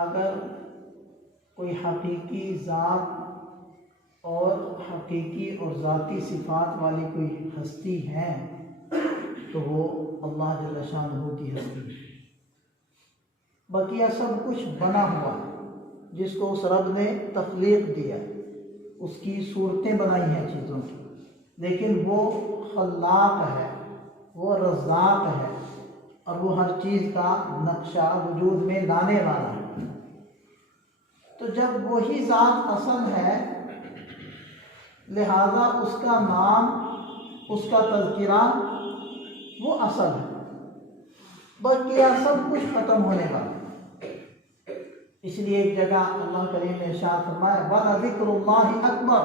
اگر کوئی حقیقی ذات اور حقیقی اور ذاتی صفات والی کوئی ہستی ہے تو وہ اللہ جل شانہ کی ہستی ہے۔ بقیہ سب کچھ بنا ہوا جس کو اس رب نے تخلیق دیا، اس کی صورتیں بنائی ہیں چیزوں کی، لیکن وہ خلاق ہے، وہ رزاق ہے، اور وہ ہر چیز کا نقشہ وجود میں لانے والا ہے۔ تو جب وہی ذات اصل ہے، لہذا اس کا نام، اس کا تذکرہ وہ اصل ہے، بقیہ سب کچھ ختم ہونے والا ہے۔ اس لیے ایک جگہ اللہ کریم نے ارشاد فرمایا وَلَذِكْرُ اللَّهِ أَكْبَرُ،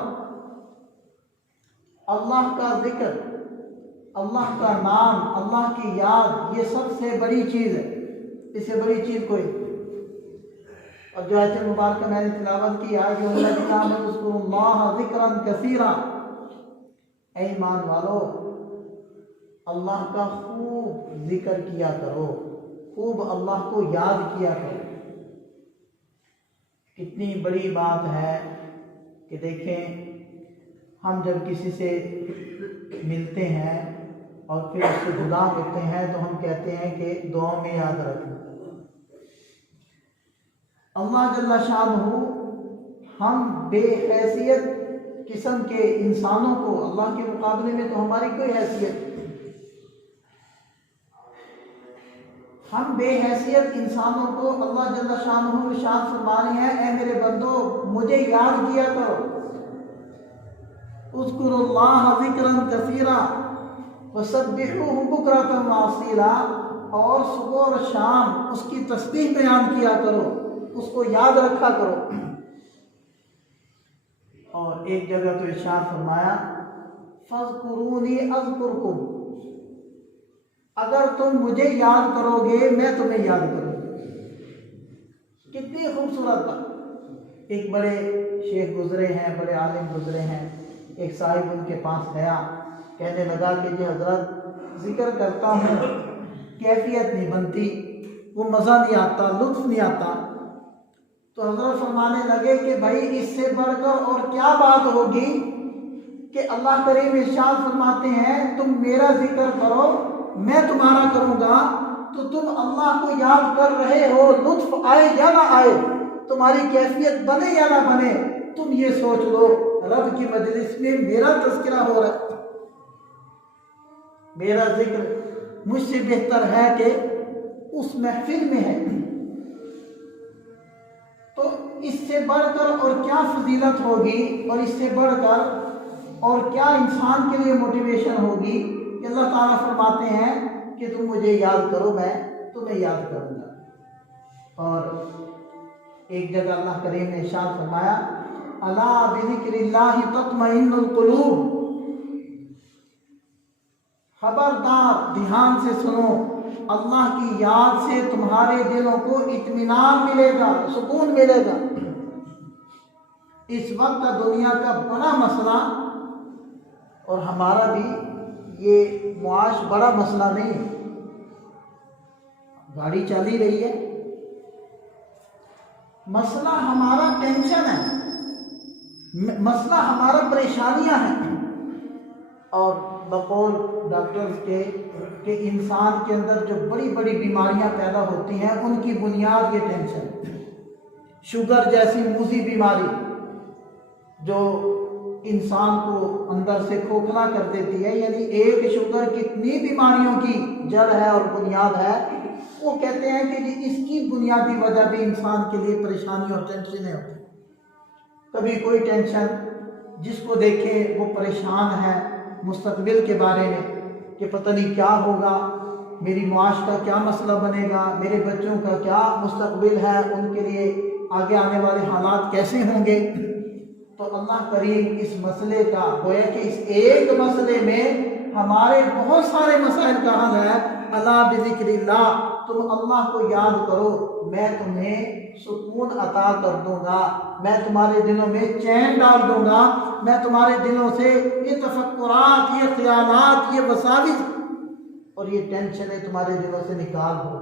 اللہ کا ذکر، اللہ کا نام، اللہ کی یاد، یہ سب سے بڑی چیز ہے، اس سے بڑی چیز کوئی۔ اور جو آیت مبارکہ میں نے تلاوت کی ہے جو الذین آمنوا اذکروا اللہ ذکرا کثیرا، اے ایمان والو اللہ کا خوب ذکر کیا کرو، خوب اللہ کو یاد کیا کرو۔ کتنی بڑی بات ہے کہ دیکھیں ہم جب کسی سے ملتے ہیں اور پھر اس سے جدا ہوتے ہیں تو ہم کہتے ہیں کہ دعاؤں میں یاد رکھیں۔ اللہ جل شانہ ہم بے حیثیت قسم کے انسانوں کو اللہ کے مقابلے میں تو ہماری کوئی حیثیت نہیں، ہم بے حیثیت انسانوں کو اللہ جل شانہ ارشاد فرما رہے ہیں اے میرے بندو مجھے یاد کیا کرو، اذکروا اللہ ذکرا کثیرا وسبحوہ بکرۃ واصیلا، اور صبح اور شام اس کی تسبیح بیان کیا کرو، اس کو یاد رکھا کرو۔ اور ایک جگہ تو ارشاد فرمایا فاذکرونی اذکرکم، اگر تم مجھے یاد کرو گے میں تمہیں یاد کروں گا۔ کتنی خوبصورت بات۔ ایک بڑے شیخ گزرے ہیں، بڑے عالم گزرے ہیں، ایک صاحب ان کے پاس گیا، کہنے لگا کہ جی حضرت ذکر کرتا ہوں کیفیت نہیں بنتی، وہ مزہ نہیں آتا، لطف نہیں آتا۔ تو حضرت فرمانے لگے کہ بھائی اس سے بڑھ کر اور کیا بات ہوگی کہ اللہ کریم ارشاد فرماتے ہیں تم میرا ذکر کرو میں تمہارا کروں گا، تو تم اللہ کو یاد کر رہے ہو، لطف آئے یا نہ آئے، تمہاری کیفیت بنے یا نہ بنے، تم یہ سوچ لو رب کی مجلس میں میرا تذکرہ ہو رہا ہے، میرا ذکر مجھ سے بہتر ہے کہ اس محفل میں ہے۔ تو اس سے بڑھ کر اور کیا فضیلت ہوگی، اور اس سے بڑھ کر اور کیا انسان کے لیے موٹیویشن ہوگی کہ اللہ تعالیٰ فرماتے ہیں کہ تم مجھے یاد کرو میں تمہیں یاد کروں گا۔ اور ایک جگہ اللہ کریم نے ارشاد فرمایا الا بذکر اللہ تطمئن القلوب، خبردار دھیان سے سنو، اللہ کی یاد سے تمہارے دلوں کو اطمینان ملے گا، سکون ملے گا۔ اس وقت کا دنیا کا بڑا مسئلہ، اور ہمارا بھی یہ معاش بڑا مسئلہ نہیں ہے، گاڑی چل ہی رہی ہے، مسئلہ ہمارا ٹینشن ہے، مسئلہ ہمارا پریشانیاں ہیں۔ اور بقول ڈاکٹرز کے کہ انسان کے اندر جو بڑی بڑی بیماریاں پیدا ہوتی ہیں ان کی بنیاد یہ ٹینشن ہے۔ شوگر جیسی موذی بیماری جو انسان کو اندر سے کھوکھلا کر دیتی ہے، یعنی ایک شوگر کتنی بیماریوں کی جڑ ہے اور بنیاد ہے، وہ کہتے ہیں کہ اس کی بنیادی وجہ بھی انسان کے لیے پریشانی اور ٹینشنیں ہوتی ہیں۔ کبھی کوئی ٹینشن، جس کو دیکھیں وہ پریشان ہے مستقبل کے بارے میں کہ پتہ نہیں کیا ہوگا، میری معاش کا کیا مسئلہ بنے گا، میرے بچوں کا کیا مستقبل ہے، ان کے لیے آگے آنے والے حالات کیسے ہوں گے۔ تو اللہ کریم اس مسئلے کا گویا کہ اس ایک مسئلے میں ہمارے بہت سارے مسائل کا حل ہے۔ الا بذکر اللہ، تم اللہ کو یاد کرو میں تمہیں سکون عطا کر دوں گا، میں تمہارے دلوں میں چین ڈال دوں گا، میں تمہارے دلوں سے یہ تفکرات، یہ خیالات، یہ وساوس اور یہ ٹینشنیں تمہارے دلوں سے نکال دوں۔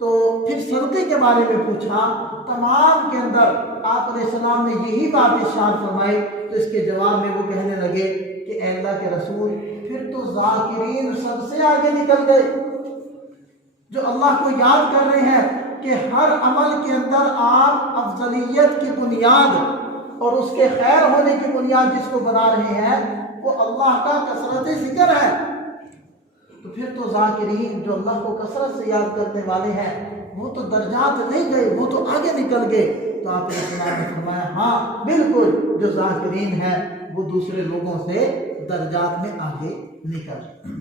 تو پھر صدقے کے بارے میں پوچھا، تمام کے اندر آپ علیہ السلام نے یہی بات ارشاد فرمائی۔ تو اس کے جواب میں وہ کہنے لگے کہ اے اللہ کے رسول، پھر تو ذاکرین سب سے آگے نکل گئے، جو اللہ کو یاد کر رہے ہیں کہ ہر عمل کے اندر آپ افضلیت کی بنیاد اور اس کے خیر ہونے کی بنیاد جس کو بنا رہے ہیں وہ اللہ کا کثرت ذکر ہے۔ تو پھر تو ذاکرین جو اللہ کو کثرت سے یاد کرنے والے ہیں وہ تو درجات نہیں گئے، وہ تو آگے نکل گئے۔ تو آپ نے فرمایا ہاں بالکل، جو ذاکرین ہیں وہ دوسرے لوگوں سے درجات میں آگے نکل